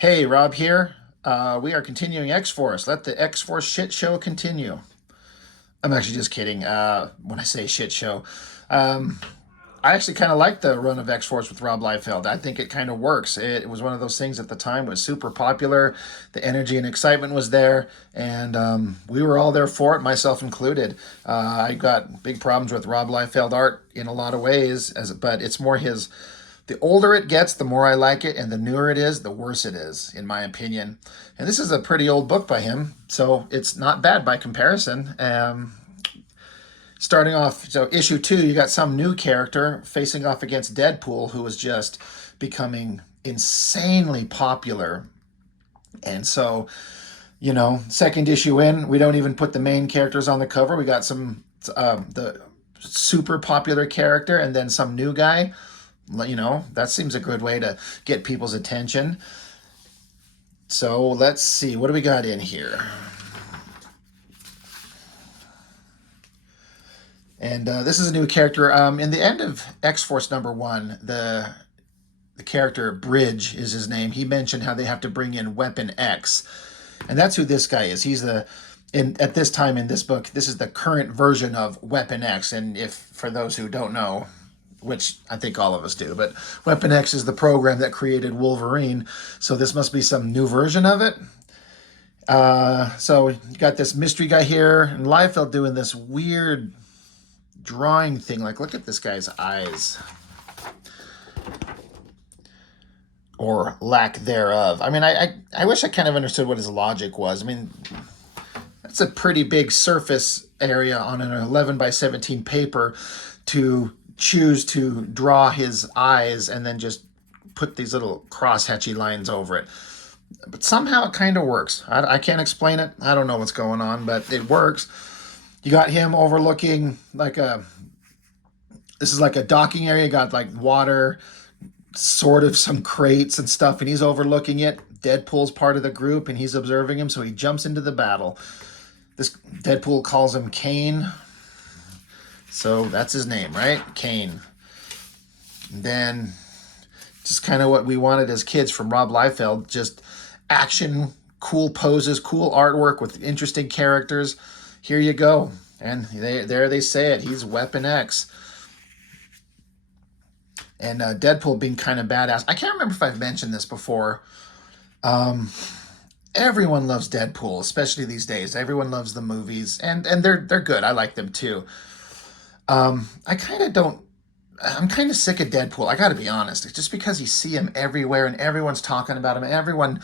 Hey, Rob here. We are continuing X-Force. Let the X-Force shit show continue. I'm actually just kidding when I say shit show. Um, I actually kind of like the run of X-Force with Rob Liefeld. I think it kind of works. It was one of those things at the time was super popular. The energy and excitement was there, and we were all there for it, myself included. I got big problems with Rob Liefeld art in a lot of ways, but it's more his the older it gets, the more I like it, and the newer it is, the worse it is, in my opinion. And this is a pretty old book by him, so it's not bad by comparison. Starting off, so issue two, you got some new character facing off against Deadpool, who was just becoming insanely popular. And so, second issue in, we don't even put the main characters on the cover. We got the super popular character and then some new guy. That seems a good way to get people's attention. So let's see, what do we got in here? And this is a new character. In the end of X-Force #1, the character Bridge is his name. He mentioned how they have to bring in Weapon X, and that's who this guy is. At this time in this book, this is the current version of Weapon X. And if for those who don't know, which I think all of us do, but Weapon X is the program that created Wolverine, so this must be some new version of it. So you got this mystery guy here, and Liefeld doing this weird drawing thing. Like, look at this guy's eyes. Or lack thereof. I mean, I wish I kind of understood what his logic was. I mean, that's a pretty big surface area on an 11 by 17 paper to choose to draw his eyes and then just put these little cross-hatchy lines over it. But somehow it kind of works. I can't explain it. I don't know what's going on, but it works. You got him overlooking this is like a docking area. You got like water, sort of some crates and stuff, and he's overlooking it. Deadpool's part of the group, and he's observing him, so he jumps into the battle. This Deadpool calls him Kane. So that's his name, right? Kane. And then just kind of what we wanted as kids from Rob Liefeld, just action, cool poses, cool artwork with interesting characters. Here you go. And there they say it. He's Weapon X. And Deadpool being kind of badass. I can't remember if I've mentioned this before. Everyone loves Deadpool, especially these days. Everyone loves the movies, and they're good. I like them too. I kind of don't. I'm kind of sick of Deadpool. I got to be honest. It's just because you see him everywhere, and everyone's talking about him. And everyone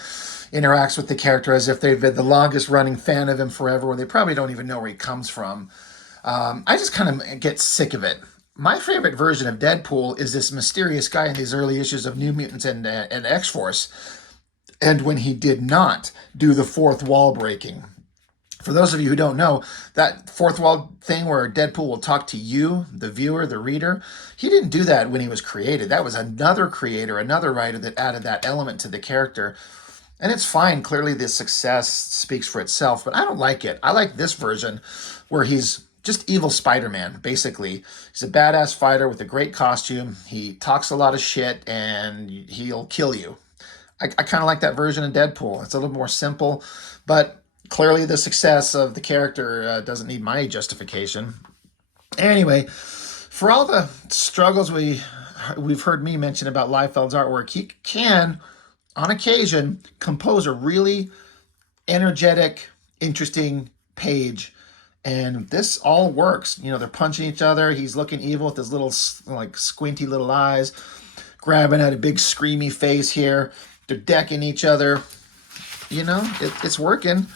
interacts with the character as if they've been the longest running fan of him forever, where they probably don't even know where he comes from. I just kind of get sick of it. My favorite version of Deadpool is this mysterious guy in these early issues of New Mutants and X-Force, and when he did not do the fourth wall breaking. For those of you who don't know, that fourth wall thing where Deadpool will talk to you, the viewer, the reader, he didn't do that when he was created. That was another creator, another writer that added that element to the character. And it's fine. Clearly, the success speaks for itself, but I don't like it. I like this version where he's just evil Spider-Man, basically. He's a badass fighter with a great costume. He talks a lot of shit, and he'll kill you. I kind of like that version of Deadpool. It's a little more simple, but clearly the success of the character doesn't need my justification. Anyway, for all the struggles we've heard me mention about Liefeld's artwork, he can, on occasion, compose a really energetic, interesting page. And this all works. They're punching each other. He's looking evil with his little, like, squinty little eyes, grabbing at a big screamy face here. They're decking each other. It's working.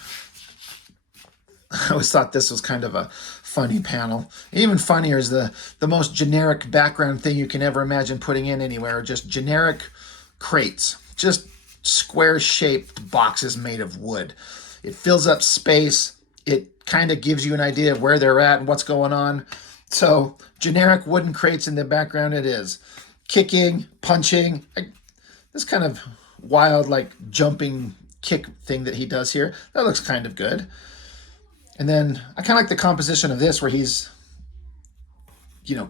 I always thought this was kind of a funny panel. Even funnier is the most generic background thing you can ever imagine putting in anywhere. Just generic crates. Just square-shaped boxes made of wood. It fills up space. It kind of gives you an idea of where they're at and what's going on. So, generic wooden crates in the background it is. Kicking, punching. This kind of wild, like, jumping kick thing that he does here. That looks kind of good. And then I kind of like the composition of this where he's,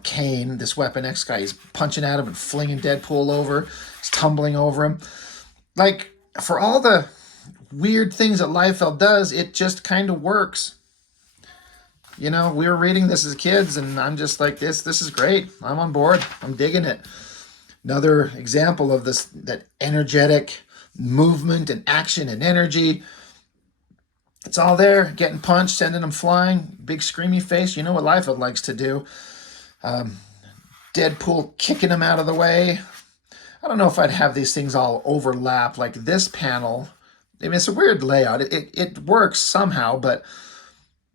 Kane, this Weapon X guy, he's punching at him and flinging Deadpool over. He's tumbling over him. Like, for all the weird things that Liefeld does, it just kind of works. You know, we were reading this as kids, and I'm just like, this is great. I'm on board. I'm digging it. Another example of this, that energetic movement and action and energy. It's all there, getting punched, sending them flying, big screamy face. You know what Liefeld likes to do. Um, Deadpool kicking him out of the way. I don't know if I'd have these things all overlap like this panel. I mean, it's a weird layout. It works somehow, but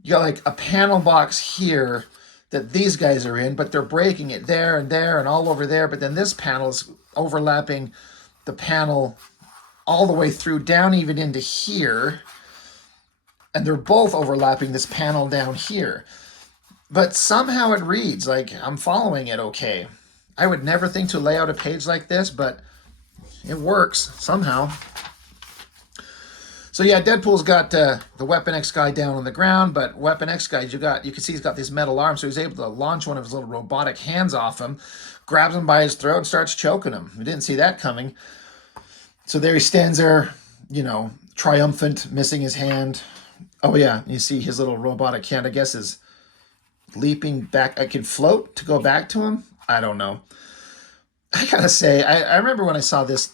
you got like a panel box here that these guys are in, but they're breaking it there and all over there. But then this panel is overlapping the panel all the way through, down even into here. And they're both overlapping this panel down here. But somehow it reads like I'm following it okay. I would never think to lay out a page like this, but it works somehow. So yeah, Deadpool's got the Weapon X guy down on the ground, but Weapon X guy, you can see he's got these metal arms, so he's able to launch one of his little robotic hands off him, grabs him by his throat, and starts choking him. We didn't see that coming. So there he stands there, you know, triumphant, missing his hand. Oh yeah, you see his little robotic hand, I guess, is leaping back. I can float to go back to him. I don't know. I gotta say, I remember when I saw this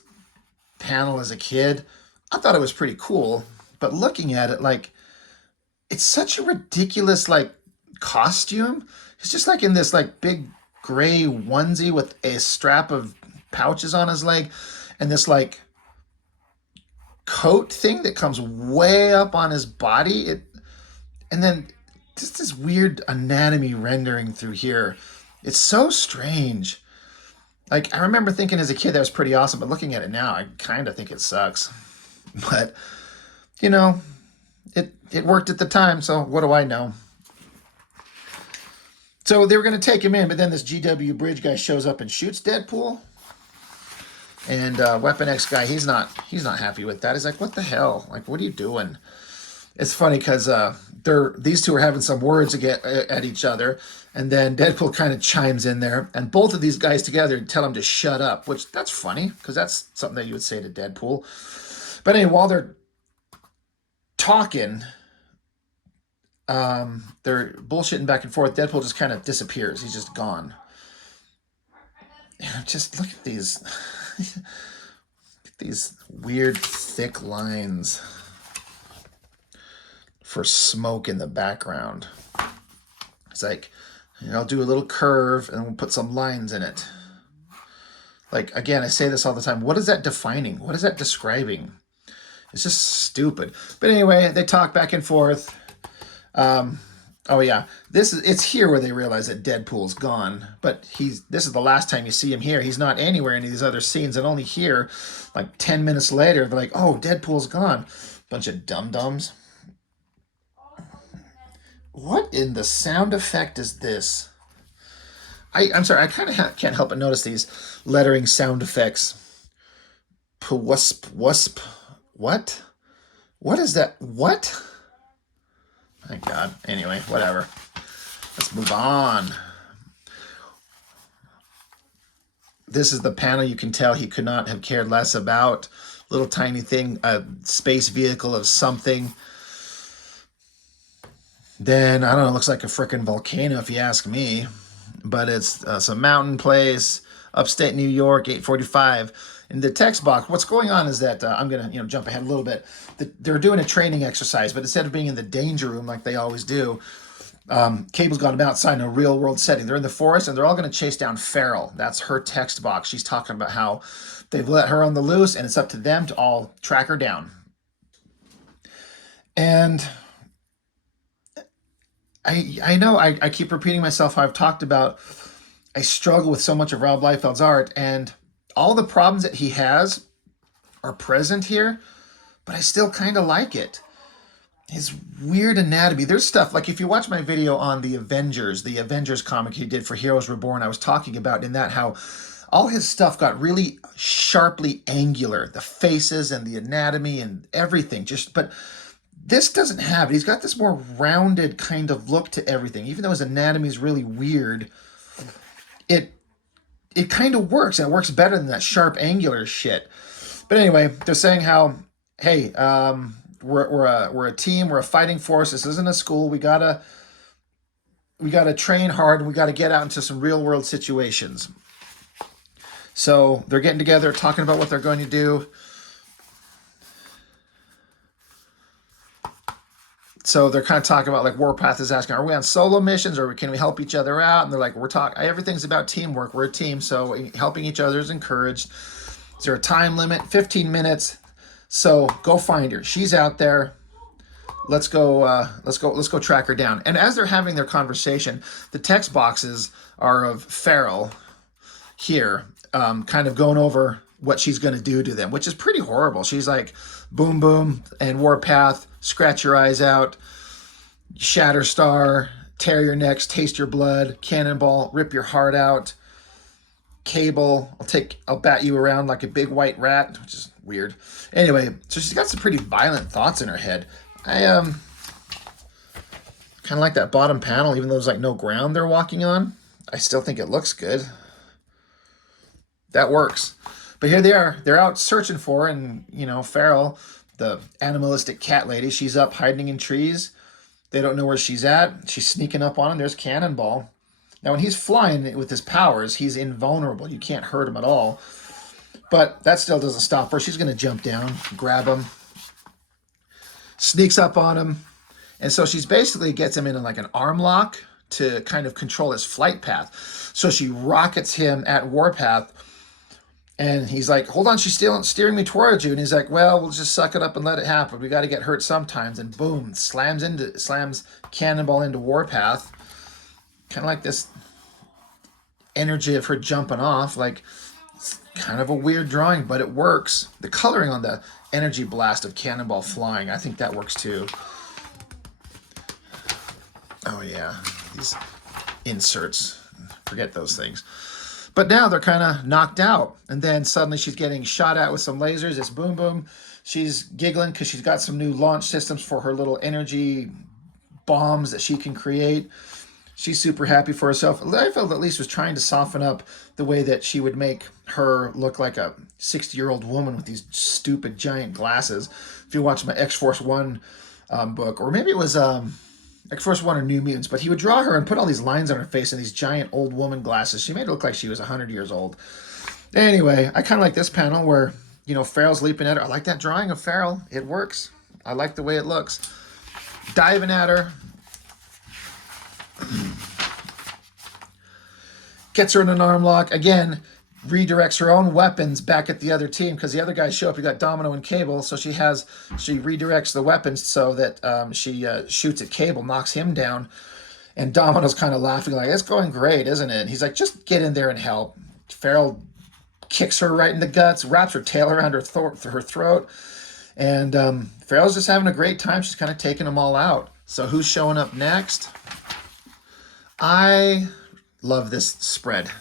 panel as a kid, I thought it was pretty cool, but looking at it, like, it's such a ridiculous, like, costume. He's just like in this like big gray onesie with a strap of pouches on his leg and this like coat thing that comes way up on his body. And then just this weird anatomy rendering through here. It's so strange. Like, I remember thinking as a kid that was pretty awesome, but looking at it now, I kind of think it sucks. But, you know, it worked at the time, so what do I know? So they were going to take him in, but then this GW Bridge guy shows up and shoots Deadpool. And Weapon X guy, he's not happy with that. He's like, what the hell? Like, what are you doing? It's funny because these two are having some words at each other, and then Deadpool kind of chimes in there, and both of these guys together tell him to shut up, which that's funny because that's something that you would say to Deadpool. But anyway, while they're talking, they're bullshitting back and forth. Deadpool just kind of disappears. He's just gone. And just look at these, these weird thick lines for smoke in the background. It's like, I'll do a little curve and we'll put some lines in it. Like, again, I say this all the time. What is that defining? What is that describing? It's just stupid. But anyway, they talk back and forth. Oh yeah, it's here where they realize that Deadpool's gone. But this is the last time you see him here. He's not anywhere in these other scenes, and only here, like 10 minutes later, they're like, "Oh, Deadpool's gone." Bunch of dum-dums. What in the sound effect is this? I'm sorry, I kind of can't help but notice these lettering sound effects. Wasp. What? What is that? What? Thank God. Anyway, whatever. Let's move on. This is the panel you can tell he could not have cared less about. Little tiny thing, a space vehicle of something. Then, I don't know, it looks like a frickin' volcano if you ask me. But it's some mountain place, upstate New York, 845. In the text box, what's going on is that I'm going to jump ahead a little bit. They're doing a training exercise, but instead of being in the danger room like they always do, Cable's got them outside in a real world setting. They're in the forest, and they're all going to chase down Farrell. That's her text box. She's talking about how they've let her on the loose, and it's up to them to all track her down. And I know I keep repeating myself how I've talked about I struggle with so much of Rob Liefeld's art, and all the problems that he has are present here, but I still kind of like it. His weird anatomy. There's stuff, like if you watch my video on the Avengers comic he did for Heroes Reborn, I was talking about in that how all his stuff got really sharply angular. The faces and the anatomy and everything. But this doesn't have it. He's got this more rounded kind of look to everything. Even though his anatomy is really weird, it kind of works. And it works better than that sharp angular shit. But anyway, they're saying how, hey, we're a team, we're a fighting force. This isn't a school. We gotta train hard, and we gotta get out into some real world situations. So they're getting together, talking about what they're going to do. So they're kind of talking about, like, Warpath is asking, are we on solo missions, or can we help each other out? And they're like, we're talking, everything's about teamwork. We're a team, so helping each other is encouraged. Is there a time limit? 15 minutes. So go find her. She's out there. Let's go. Let's go track her down. And as they're having their conversation, the text boxes are of Farrell here, kind of going over what she's going to do to them, which is pretty horrible. She's like, boom, boom, and Warpath, scratch your eyes out, Shatterstar, tear your necks, taste your blood, Cannonball, rip your heart out, Cable, I'll bat you around like a big white rat, which is weird. Anyway, so she's got some pretty violent thoughts in her head. I kind of like that bottom panel, even though there's like no ground they're walking on. I still think it looks good. That works. But here they are. They're out searching for her, and, Farrell, the animalistic cat lady, she's up hiding in trees. They don't know where she's at. She's sneaking up on him. There's Cannonball. Now, when he's flying with his powers, he's invulnerable. You can't hurt him at all. But that still doesn't stop her. She's going to jump down, grab him, sneaks up on him. And so she's basically gets him in like an arm lock to kind of control his flight path. So she rockets him at Warpath. And he's like, hold on, she's still steering me towards you. And he's like, well, we'll just suck it up and let it happen. We got to get hurt sometimes. And boom, slams Cannonball into Warpath. Kind of like this energy of her jumping off. Like, it's kind of a weird drawing, but it works. The coloring on the energy blast of Cannonball flying, I think that works too. Oh yeah, these inserts, forget those things. But now they're kind of knocked out. And then suddenly she's getting shot at with some lasers. It's boom, boom. She's giggling because she's got some new launch systems for her little energy bombs that she can create. She's super happy for herself. Liefeld at least was trying to soften up the way that she would make her look like a 60-year-old woman with these stupid giant glasses. If you watch my X-Force One book, or maybe it was X-Force One or New Mutants, but he would draw her and put all these lines on her face and these giant old woman glasses. She made it look like she was 100 years old. Anyway, I kind of like this panel where, Farrell's leaping at her. I like that drawing of Farrell. It works. I like the way it looks. Diving at her. Gets her in an arm lock. Again, redirects her own weapons back at the other team because the other guys show up. You got Domino and Cable, so she redirects the weapons so that she shoots at Cable, knocks him down, and Domino's kind of laughing like, it's going great, isn't it? And he's like, just get in there and help. Farrell kicks her right in the guts, wraps her tail around her throat, and Farrell's just having a great time. She's kind of taking them all out. So who's showing up next? I love this spread.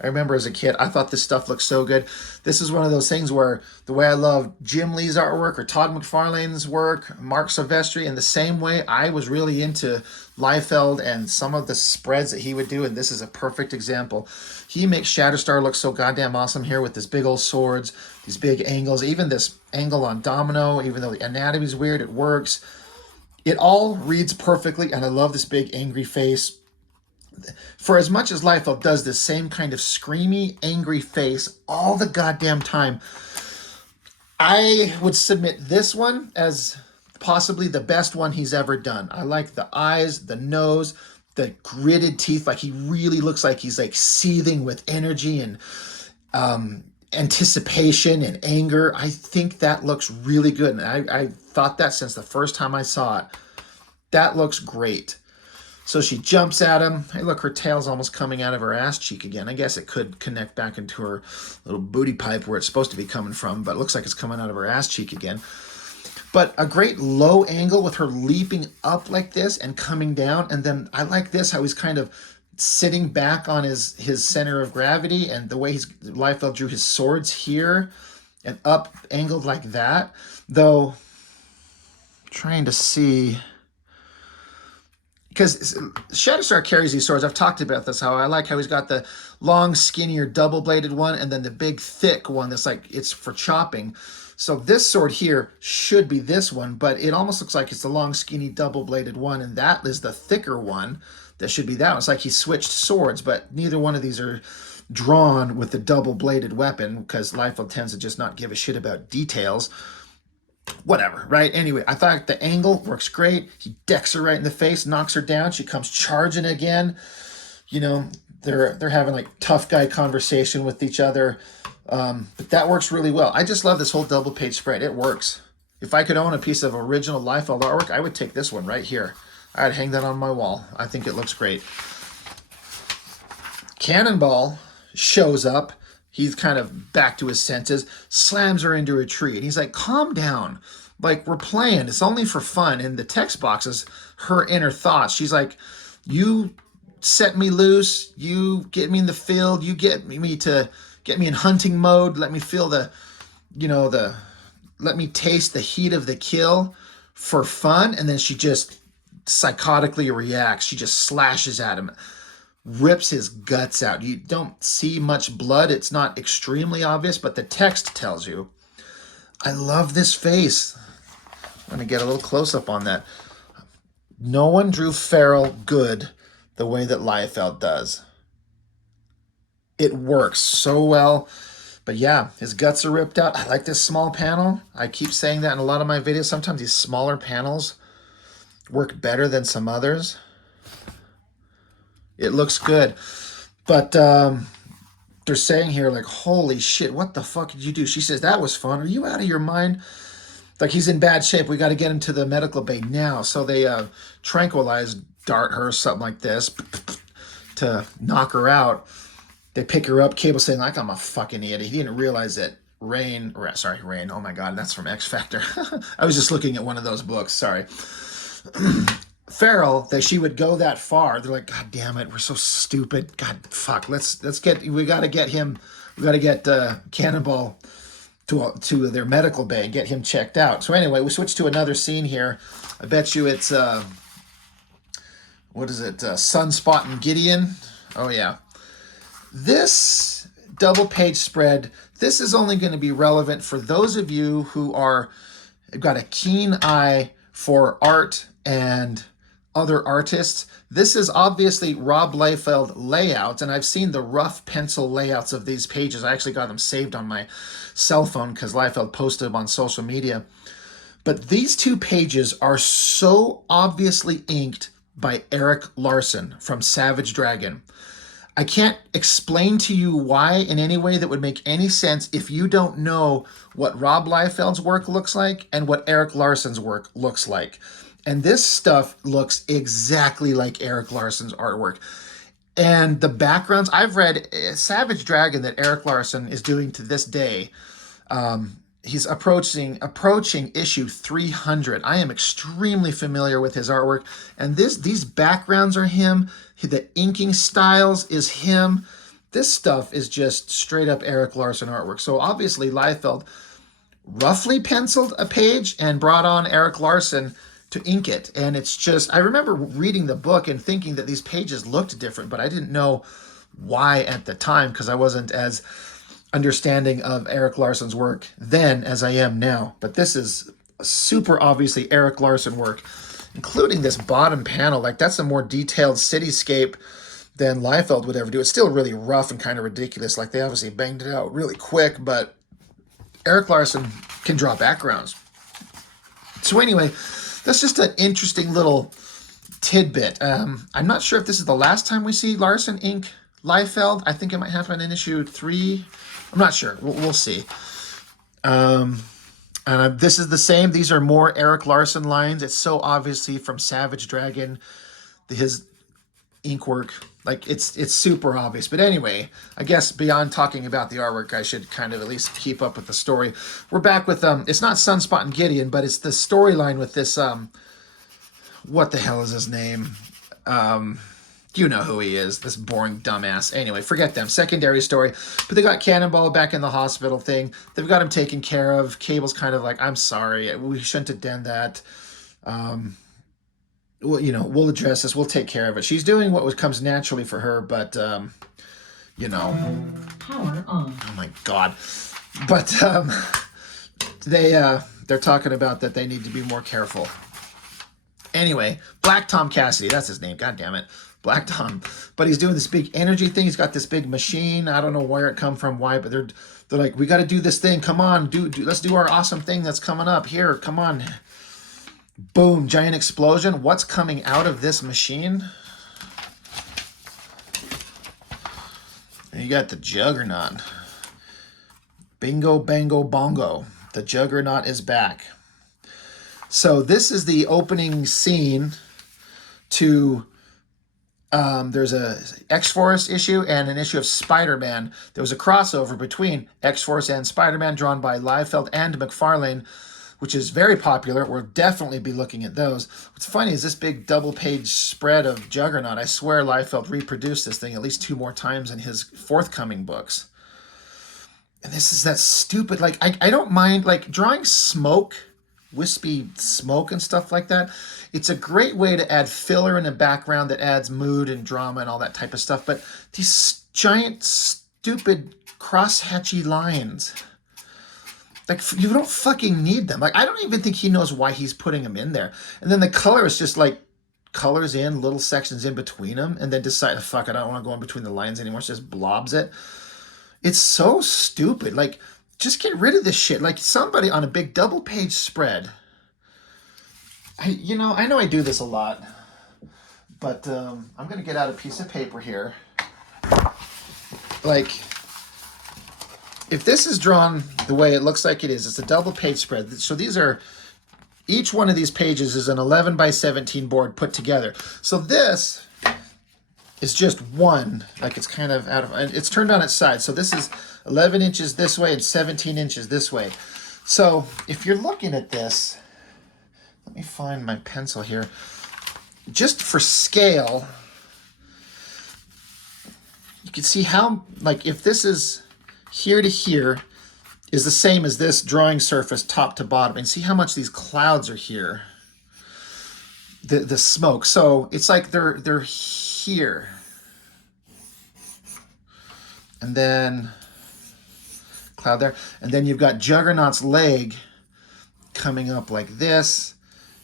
I remember as a kid, I thought this stuff looked so good. This is one of those things where the way I love Jim Lee's artwork or Todd McFarlane's work, Mark Silvestri, in the same way I was really into Liefeld and some of the spreads that he would do, and this is a perfect example. He makes Shatterstar look so goddamn awesome here with this big old swords, these big angles, even this angle on Domino, even though the anatomy's weird, it works. It all reads perfectly, and I love this big angry face. For as much as Liefeld does this same kind of screamy, angry face all the goddamn time, I would submit this one as possibly the best one he's ever done. I like the eyes, the nose, the gritted teeth. Like, he really looks like he's like seething with energy and anticipation and anger. I think that looks really good. And I thought that since the first time I saw it. That looks great. So she jumps at him. Hey, look, her tail's almost coming out of her ass cheek again. I guess it could connect back into her little booty pipe where it's supposed to be coming from, but it looks like it's coming out of her ass cheek again. But a great low angle with her leaping up like this and coming down. And then I like this, how he's kind of sitting back on his center of gravity, and the way Liefeld drew his swords here and up angled like that. Though, trying to see... because Shatterstar carries these swords. I've talked about this, how I like how he's got the long, skinnier, double-bladed one, and then the big, thick one that's like, it's for chopping. So this sword here should be this one, but it almost looks like it's the long, skinny, double-bladed one, and that is the thicker one that should be that one. It's like he switched swords, but neither one of these are drawn with the double-bladed weapon, because Liefeld tends to just not give a shit about details. Whatever, right? Anyway, I thought the angle works great. He decks her right in the face, knocks her down. She comes charging again. You know, they're having like tough guy conversation with each other. But that works really well. I just love this whole double page spread. It works. If I could own a piece of original Liefeld artwork, I would take this one right here. I'd hang that on my wall. I think it looks great. Cannonball shows up. He's kind of back to his senses, slams her into a tree, and he's like, calm down. Like, we're playing. It's only for fun. And the text box is her inner thoughts. She's like, you set me loose. You get me in the field. You get me in hunting mode. Let me feel let me taste the heat of the kill for fun. And then she just psychotically reacts. She just slashes at him, rips his guts out. You don't see much blood. It's not extremely obvious, but the text tells you. I love this face. I'm going to get a little close up on that. No one drew Farrell good the way that Liefeld does. It works so well. But yeah, his guts are ripped out. I like this small panel. I keep saying that in a lot of my videos. Sometimes these smaller panels work better than some others. It looks good. But they're saying here, like, holy shit, what the fuck did you do? She says, that was fun. Are you out of your mind? Like, he's in bad shape. We got to get him to the medical bay now. So they tranquilize Dart her, something like this, to knock her out. They pick her up. Cable saying, like, I'm a fucking idiot. He didn't realize that Rain, oh my God, that's from X Factor. I was just looking at one of those books, sorry. Farrell, that she would go that far. They're like, God damn it, we're so stupid. God, fuck, we got to get Cannonball to their medical bay and get him checked out. So anyway, we switch to another scene here. I bet you it's, Sunspot and Gideon? Oh yeah. This double page spread, this is only going to be relevant for those of you who have got a keen eye for art and other artists. This is obviously Rob Liefeld layouts, and I've seen the rough pencil layouts of these pages. I actually got them saved on my cell phone because Liefeld posted them on social media. But these two pages are so obviously inked by Eric Larson from Savage Dragon. I can't explain to you why in any way that would make any sense if you don't know what Rob Liefeld's work looks like and what Eric Larson's work looks like. And this stuff looks exactly like Eric Larson's artwork. And the backgrounds, I've read Savage Dragon that Eric Larson is doing to this day. He's approaching issue 300. I am extremely familiar with his artwork. And these backgrounds are him. The inking styles is him. This stuff is just straight up Eric Larson artwork. So obviously Liefeld roughly penciled a page and brought on Eric Larson to ink it. And it's just, I remember reading the book and thinking that these pages looked different, but I didn't know why at the time because I wasn't as understanding of Eric Larson's work then as I am now. But this is super obviously Eric Larson work, including this bottom panel. Like, that's a more detailed cityscape than Liefeld would ever do. It's still really rough and kind of ridiculous. Like, they obviously banged it out really quick, but Eric Larson can draw backgrounds. So anyway, that's just an interesting little tidbit. I'm not sure if this is the last time we see Larson ink Liefeld. I think it might happen in issue 3. I'm not sure. We'll see. And this is the same. These are more Eric Larson lines. It's so obviously from Savage Dragon, his ink work. Like, it's super obvious. But anyway, I guess beyond talking about the artwork, I should kind of at least keep up with the story. We're back with, it's not Sunspot and Gideon, but it's the storyline with this, what the hell is his name? You know who he is, this boring dumbass. Anyway, forget them. Secondary story. But they got Cannonball back in the hospital thing. They've got him taken care of. Cable's kind of like, I'm sorry, we shouldn't have done that. well, we'll address this. We'll take care of it. She's doing what comes naturally for her, but you know, Power on. oh my God. But they're talking about that they need to be more careful. Anyway, Black Tom Cassidy, that's his name. God damn it. Black Tom. But he's doing this big energy thing. He's got this big machine. I don't know where it come from, why, but they're like, we got to do this thing. Come on, let's do our awesome thing that's coming up. Here, come on. Boom, giant explosion. What's coming out of this machine? And you got the Juggernaut. Bingo, bango, bongo. The Juggernaut is back. So this is the opening scene to, there's a X-Force issue and an issue of Spider-Man. There was a crossover between X-Force and Spider-Man drawn by Liefeld and McFarlane, which is very popular. We'll definitely be looking at those. What's funny is this big double-page spread of Juggernaut. I swear Liefeld reproduced this thing at least 2 more times in his forthcoming books. And this is that stupid, like, I don't mind, like, drawing smoke, wispy smoke and stuff like that. It's a great way to add filler in the background that adds mood and drama and all that type of stuff. But these giant, stupid, crosshatchy lines, like, you don't fucking need them. Like, I don't even think he knows why he's putting them in there. And then the color is just like colors in little sections in between them and then decide, fuck, I don't want to go in between the lines anymore. So just blobs it. It's so stupid. Like, just get rid of this shit. Like, somebody on a big double page spread. I know I do this a lot, but I'm going to get out a piece of paper here. Like, if this is drawn the way it looks like it is, it's a double page spread. So each one of these pages is an 11 by 17 board put together. So this is just one, like it's kind of it's turned on its side. So this is 11 inches this way and 17 inches this way. So if you're looking at this, let me find my pencil here. Just for scale, you can see how, like, if this is here to here is the same as this drawing surface top to bottom, and see how much these clouds are here. The smoke. So it's like they're here. And then cloud there. And then you've got Juggernaut's leg coming up like this.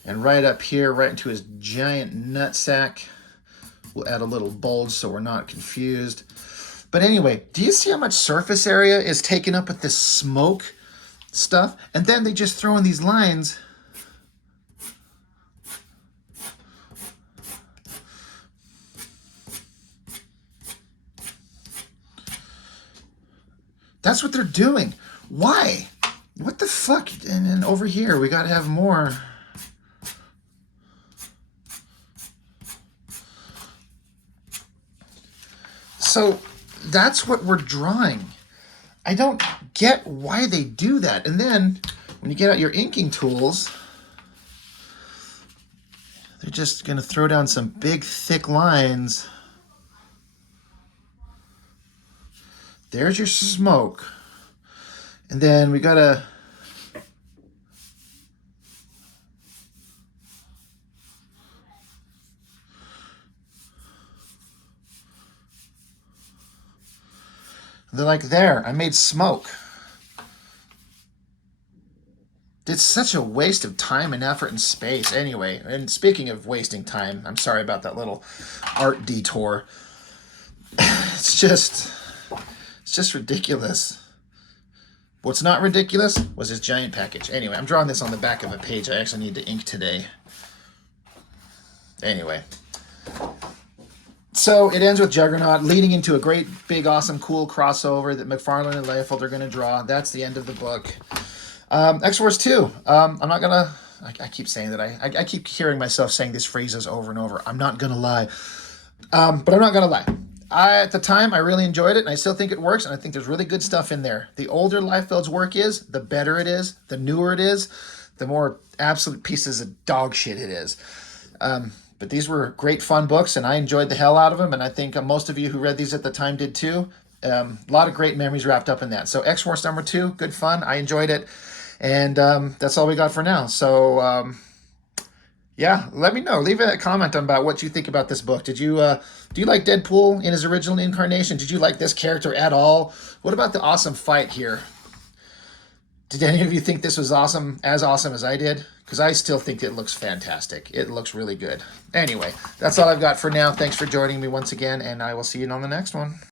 And right up here, right into his giant nutsack. We'll add a little bulge so we're not confused. But anyway, do you see how much surface area is taken up with this smoke stuff? And then they just throw in these lines. That's what they're doing. Why? What the fuck? And then over here, we got to have more. So that's what we're drawing. I don't get why they do that. And then when you get out your inking tools, they're just going to throw down some big, thick lines. There's your smoke. And then we got to they're like, there, I made smoke. It's such a waste of time and effort and space. Anyway, and speaking of wasting time, I'm sorry about that little art detour. It's just ridiculous. What's not ridiculous was his giant package. Anyway, I'm drawing this on the back of a page. I actually need to ink today. Anyway. So it ends with Juggernaut leading into a great, big, awesome, cool crossover that McFarlane and Liefeld are going to draw. That's the end of the book. X-Force 2. I'm not going to... I keep saying that. I keep hearing myself saying these phrases over and over. I'm not going to lie. But I'm not going to lie. At the time, I really enjoyed it, and I still think it works, and I think there's really good stuff in there. The older Liefeld's work is, the better it is, the newer it is, the more absolute pieces of dog shit it is. But these were great, fun books, and I enjoyed the hell out of them, and I think most of you who read these at the time did too. A lot of great memories wrapped up in that. So X-Force number 2, good fun. I enjoyed it, and that's all we got for now. So Yeah, let me know. Leave a comment about what you think about this book. Did you do you like Deadpool in his original incarnation? Did you like this character at all? What about the awesome fight here? Did any of you think this was awesome as I did? Because I still think it looks fantastic. It looks really good. Anyway, that's all I've got for now. Thanks for joining me once again, and I will see you on the next one.